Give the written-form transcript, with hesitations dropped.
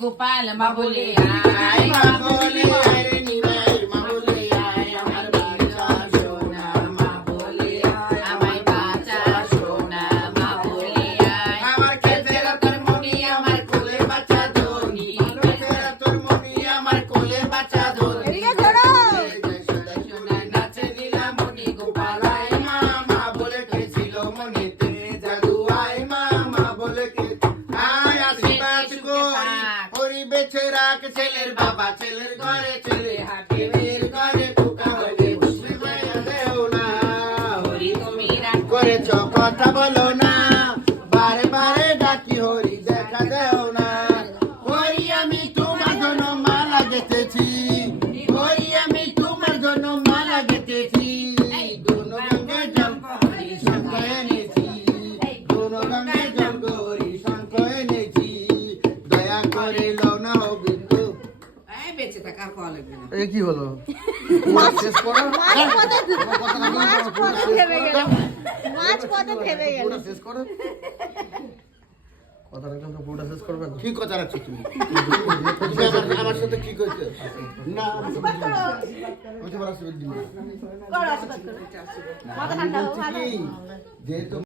গোপাল মা বলে আয় মা বলে আয় রে নিমাই মা বলে আয় আমার বাচ্চা সোনা মা বলে আয় আমায় বাচ্চা সোনা মা বলে আয় আমার খেতের তোর মনি আমার কোলের বাচ্চা ধনি খেতের তোর মনি আমার কোলের বাচ্চা ধনি সোনা নাচে নীলা মনি গোপাল আয় মা মা বলে কে ছিল মনেতে জাদু আয় মা মা বলে কে আয় আশীর্বাদ করি হরি বেছে রাখ ছেলের বাবা ছেলের ঘরে ছেলে হাঁটে মেয়ের ঘরে পোকা হলে বসলে মায়া দেও না হরি তুমি রাগ করেছ কথা বলো না বারে বারে ডাকি হরি দেখা দেও না হরি আমি তোমার জন্য মালা গেঁথেছি হরি আমি তোমার জন্য মালা গেঁথেছি দুনো গঙ্গে জঙ্গ হরি শঙ্খ এনেছি দুনো গঙ্গে জঙ্গ হরি শঙ্খ এনেছি দয়া করে লও না ও বিন্দু বেঁচে থাকা আর খাওয়া লাগবে না এই কি হলো শেষ করো মাছ কত ভেবে গেল পুরো শেষ করো কথা রাখলাম তো পুরোটা শেষ করবে কি কথা রাখছো তুমি তুমি আমার সাথে কি করছো না আমি তোমার আশীর্বাদ দিই না। করো আশীর্বাদ করো মাথা ঠান্ডা হোক ভালো যেহেতু